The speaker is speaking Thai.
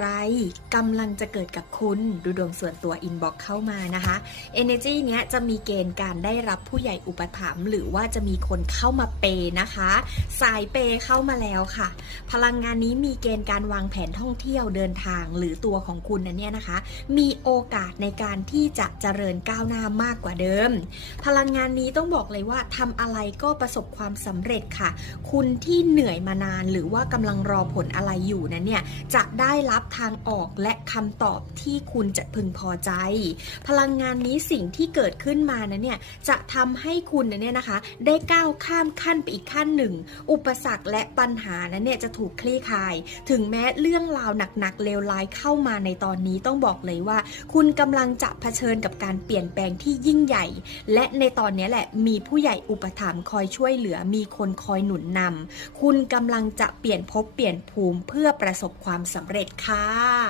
ไรกำลังจะเกิดกับคุณดูดวงส่วนตัวอินบ็อกเข้ามานะคะ Energy เนี้ยจะมีเกณฑ์การได้รับผู้ใหญ่อุปถัมภ์หรือว่าจะมีคนเข้ามาเปย์นะคะ สายเปย์เข้ามาแล้วค่ะ พลังงานนี้มีเกณฑ์การวางแผนท่องเที่ยวเดินทางหรือตัวของคุณนั้นเนี่ยนะคะ มีโอกาสในการที่จะเจริญก้าวหน้ามากกว่าเดิม พลังงานนี้ต้องบอกเลยว่าทำอะไรก็ประสบความสำเร็จค่ะ คุณที่เหนื่อยมานานหรือว่ากำลังรอผลอะไรอยู่นั้นเนี่ยจะได้รับทางออกและคำตอบที่คุณจะพึงพอใจ พลังงานนี้สิ่งที่เกิดขึ้นมานะเนี่ยจะทำให้คุณนะเนี่ยนะคะ ได้ก้าวข้ามขั้นไปอีกขั้นหนึ่ง อุปสรรคและปัญหานั้นเนี่ยจะถูกคลี่คลาย ถึงแม้เรื่องราวหนักๆเลวร้ายเข้ามาในตอนนี้ต้องบอกเลยว่า คุณกำลังจะเผชิญกับการเปลี่ยนแปลงที่ยิ่งใหญ่ และในตอนนี้แหละมีผู้ใหญ่อุปถัมภ์คอยช่วยเหลือมีคนคอยหนุนนำคุณกำลังจะเปลี่ยนภพเปลี่ยนภูมิเพื่อประสบความสำเร็จค่ะค่ะ